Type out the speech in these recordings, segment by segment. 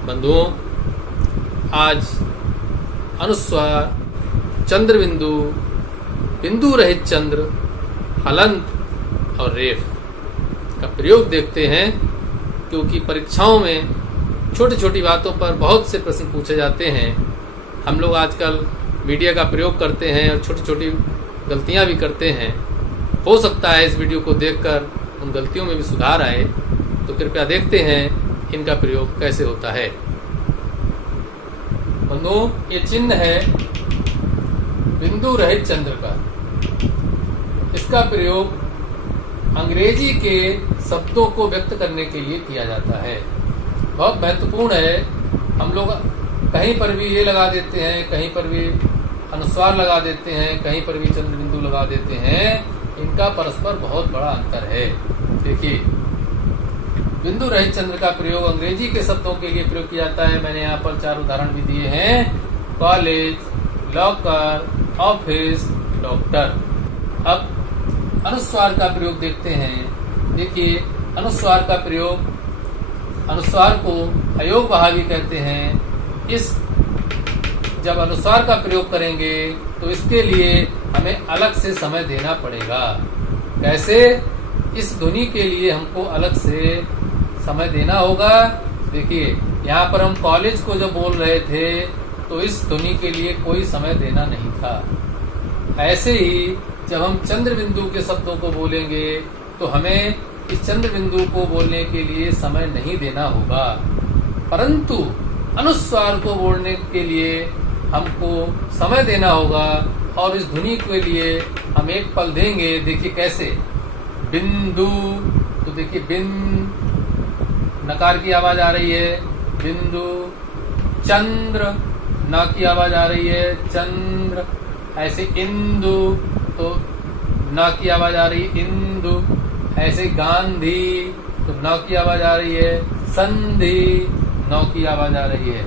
बंधुओं, आज अनुस्वार, चंद्र बिंदु, बिंदु रहित चंद्र, हलंत और रेफ का प्रयोग देखते हैं, क्योंकि परीक्षाओं में छोटी छोटी बातों पर बहुत से प्रश्न पूछे जाते हैं। हम लोग आजकल मीडिया का प्रयोग करते हैं और छोटी छोटी गलतियां भी करते हैं। हो सकता है इस वीडियो को देखकर उन गलतियों में भी सुधार आए, तो कृपया देखते हैं इनका प्रयोग कैसे होता है। बंधुओं, ये चिन्ह है बिंदु रहित चंद्र का। इसका प्रयोग अंग्रेजी के शब्दों को व्यक्त करने के लिए किया जाता है। बहुत महत्वपूर्ण है। हम लोग कहीं पर भी ये लगा देते हैं, कहीं पर भी अनुस्वार लगा देते हैं, कहीं पर भी चंद्र बिंदु लगा देते हैं। इनका परस्पर बहुत बड़ा अंतर है। देखिए, बिंदु रहित चंद्र का प्रयोग अंग्रेजी के शब्दों के लिए प्रयोग किया जाता है। मैंने यहाँ पर 4 उदाहरण भी दिए हैं: कॉलेज, लॉकर, ऑफिस, डॉक्टर। अब अनुस्वार का प्रयोग देखते हैं। देखिए, अनुस्वार का प्रयोग, अनुस्वार को अयोगवाह भी कहते हैं। जब अनुस्वार का प्रयोग करेंगे तो इसके लिए हमें अलग से समय देना पड़ेगा। कैसे? इस ध्वनि के लिए हमको अलग से समय देना होगा। देखिए, यहाँ पर हम कॉलेज को जब बोल रहे थे तो इस ध्वनि के लिए कोई समय देना नहीं था। ऐसे ही जब हम चंद्र बिंदु के शब्दों को बोलेंगे तो हमें इस चंद्र बिंदु को बोलने के लिए समय नहीं देना होगा, परंतु अनुस्वार को बोलने के लिए हमको समय देना होगा और इस ध्वनि के लिए हम एक पल देंगे। देखिए कैसे? बिंदु, तो देखिए बिन, नकार की आवाज आ रही है, बिंदु। चंद्र, ना की आवाज आ रही है, चंद्र। ऐसे इंदु, तो ना की आवाज आ रही है, इंदु। ऐसे गांधी, तो ना की आवाज आ रही है, संधि, नौ की आवाज आ रही है।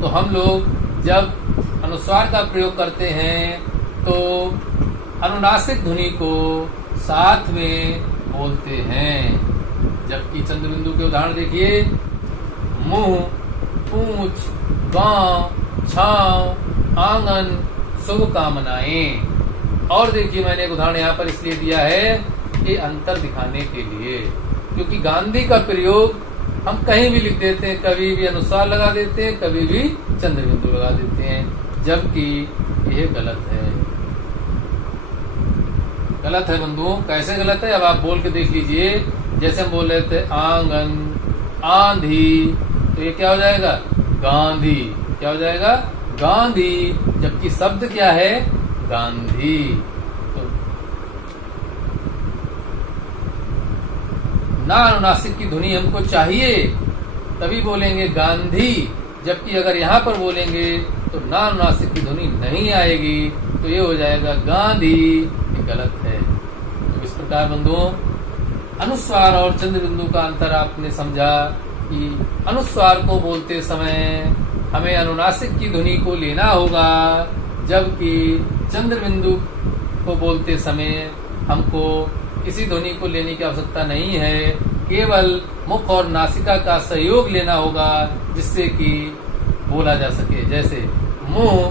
तो हम लोग जब अनुस्वार का प्रयोग करते हैं तो अनुनासिक ध्वनि को साथ में बोलते हैं। जबकि चंद्र बिंदु के उदाहरण देखिए: मुंह, पूंछ, गांव, छांव, आंगन, शुभकामनाएं। और देखिए, मैंने एक उदाहरण यहाँ पर इसलिए दिया है कि अंतर दिखाने के लिए, क्योंकि गांधी का प्रयोग हम कहीं भी लिख देते हैं, कभी भी अनुस्वार लगा देते हैं, कभी भी चंद्र बिंदु लगा देते हैं, जबकि यह गलत है। गलत है बंधुओं। कैसे गलत है? अब आप बोल के देख लीजिए। जैसे हम बोल रहे थे आंगन, आंधी, तो ये क्या हो जाएगा? गांधी। क्या हो जाएगा? गांधी। जबकि शब्द क्या है? गांधी। तो ना अनुनासिक की ध्वनि हमको चाहिए, तभी बोलेंगे गांधी। जबकि अगर यहाँ पर बोलेंगे तो ना अनुनासिक की ध्वनि नहीं आएगी, तो ये हो जाएगा गांधी। ये गलत है। तो इस प्रकार बंधुओं, अनुस्वार और चंद्र बिंदु का अंतर आपने समझा कि अनुस्वार को बोलते समय हमें अनुनासिक की ध्वनि को लेना होगा, जबकि चंद्र बिंदु को बोलते समय हमको किसी ध्वनि को लेने की आवश्यकता नहीं है। केवल मुख और नासिका का सहयोग लेना होगा, जिससे कि बोला जा सके। जैसे मुंह,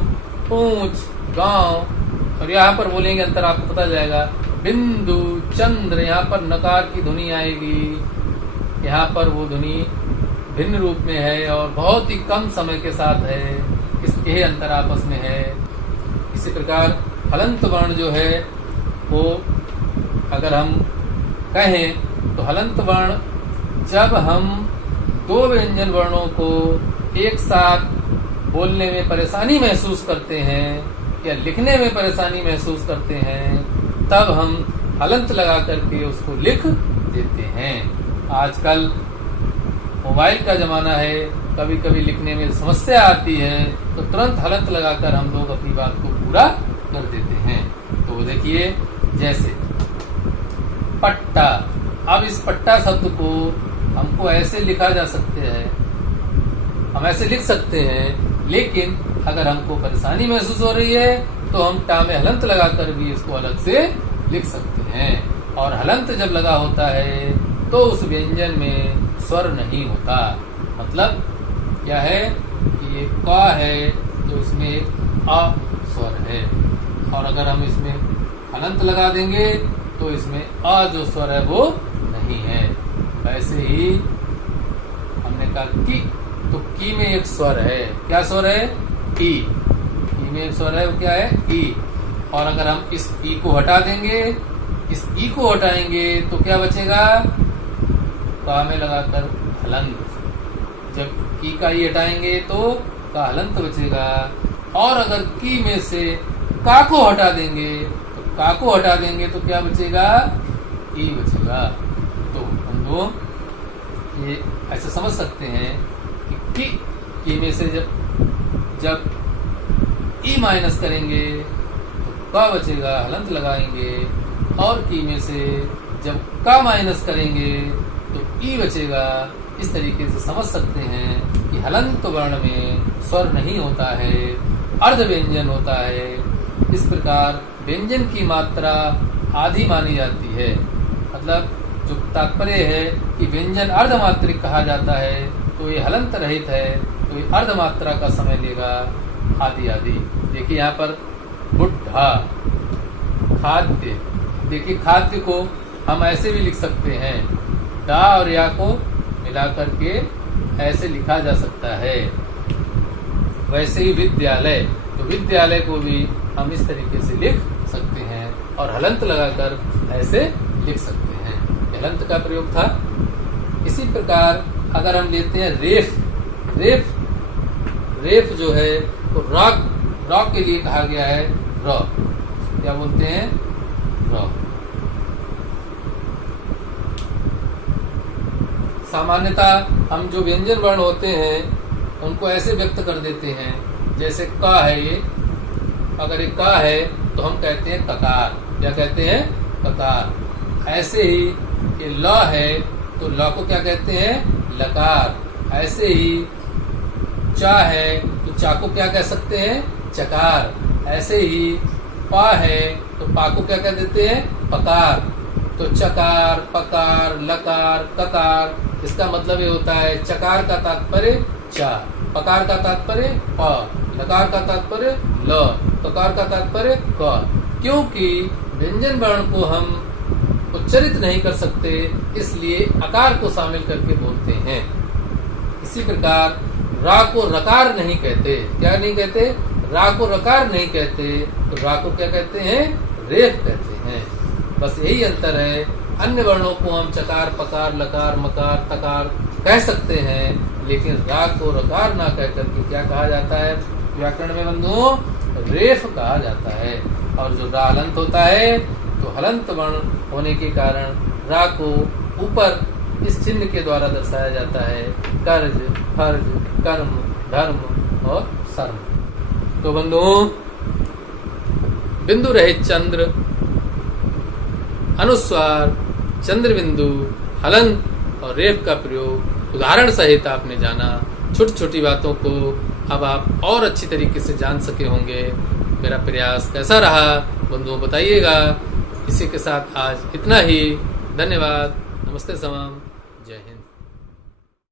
पूंछ, गांव। और यहाँ पर बोलेंगे, अंतर आपको पता जाएगा। बिंदु, चंद्र, यहाँ पर नकार की ध्वनि आएगी, यहाँ पर वो ध्वनि भिन्न रूप में है और बहुत ही कम समय के साथ है। इसके अंतर आपस में है। इसी प्रकार हलंत वर्ण जो है वो अगर हम कहें तो हलंत वर्ण, जब हम 2 व्यंजन वर्णों को एक साथ बोलने में परेशानी महसूस करते हैं या लिखने में परेशानी महसूस करते हैं, तब हम हलंत लगा करके उसको लिख देते हैं। आजकल मोबाइल का जमाना है, कभी कभी लिखने में समस्या आती है, तो तुरंत हलंत लगाकर हम लोग अपनी बात को पूरा कर देते हैं। तो देखिए, जैसे पट्टा। अब इस पट्टा शब्द को हमको ऐसे लिखा जा सकते हैं, हम ऐसे लिख सकते हैं, लेकिन अगर हमको परेशानी महसूस हो रही है तो हम टा में हलंत लगाकर भी इसको अलग से लिख सकते हैं। और हलंत जब लगा होता है तो उस व्यंजन में स्वर नहीं होता, मतलब क्या है कि ये क है तो इसमें एक अ स्वर है, और अगर हम इसमें हलंत लगा देंगे तो इसमें अ जो स्वर है वो नहीं है। वैसे ही हमने कहा कि, तो की में एक स्वर है, क्या स्वर है? ई। ई में एक स्वर है, वो क्या है? ई। और अगर हम इस ई को हटा देंगे, इस ई को हटाएंगे तो क्या बचेगा? का में लगाकर हलंत। जब की का ई हटाएंगे तो का हलंत बचेगा। और अगर की में से का को हटा देंगे तो का को हटा देंगे तो क्या बचेगा? ई बचेगा। तो हम लोग ये ऐसे समझ सकते हैं कि की में से जब ई माइनस करेंगे तो का बचेगा, हलंत लगाएंगे। और की में से जब का माइनस करेंगे तो ई बचेगा। इस तरीके से समझ सकते हैं कि हलंत वर्ण में स्वर नहीं होता है, अर्ध व्यंजन होता है। इस प्रकार व्यंजन की मात्रा आधी मानी जाती है। मतलब जो तात्पर्य है कि व्यंजन अर्धमात्रिक कहा जाता है तो ये हलंत रहित है, तो ये अर्धमात्रा का समय लेगा, आदि आदि। देखिए यहाँ पर बुढ़ा, खाद्य। देखिए खाद्य को हम ऐसे भी लिख सकते हैं, डा और या को मिलाकर के ऐसे लिखा जा सकता है। वैसे ही विद्यालय, तो विद्यालय को भी हम इस तरीके से लिख सकते हैं और हलंत लगाकर ऐसे लिख सकते हैं। हलंत का प्रयोग था। इसी प्रकार अगर हम लेते हैं रेफ, रेफ जो है वो रॉक के लिए कहा गया है र। क्या बोलते हैं? र। सामान्यतः हम जो व्यंजन वर्ण होते हैं उनको ऐसे व्यक्त कर देते हैं, जैसे क है ये, अगर ये क है तो हम कहते हैं ककार। क्या कहते हैं? ककार। ऐसे ही ये ल है तो ल को क्या कहते हैं? लकार। ऐसे ही चा है तो चा को क्या कह सकते हैं? चकार। ऐसे ही पा है तो पा को क्या कह देते हैं? पकार। तो चकार, पकार, लकार, ककार, इसका मतलब ये होता है चकार का तात्पर्य चा, पकार का तात्पर्य प, लकार का तात्पर्य ल, ककार का तात्पर्य क। क्योंकि व्यंजन वर्ण को हम उच्चरित नहीं कर सकते, इसलिए आकार को शामिल करके बोलते हैं। इसी प्रकार रा को रकार नहीं कहते। क्या नहीं कहते? रा को रकार नहीं कहते, तो रा को क्या कहते हैं? रेफ कहते हैं। बस यही अंतर है। अन्य वर्णों को हम चकार, पकार, लकार, मकार, तकार कह सकते हैं, लेकिन रा को रकार ना कह करके क्या कहा जाता है व्याकरण में बंधुओं? रेफ कहा जाता है। और जो रा हलंत होता है तो हलंत वर्ण होने के कारण रा को ऊपर इस चिन्ह के द्वारा दर्शाया जाता है, कर्ज, फर्ज, कर्म, धर्म और सर्म। तो बंधुओं, बिंदु रहित चंद्र, अनुस्वार, चंद्र बिंदु, हलंत और रेफ का प्रयोग उदाहरण सहित आपने जाना। छोटी छोटी बातों को अब आप और अच्छी तरीके से जान सके होंगे। मेरा प्रयास कैसा रहा बंधुओं बताइएगा। इसी के साथ आज इतना ही। धन्यवाद। नमस्ते समाम।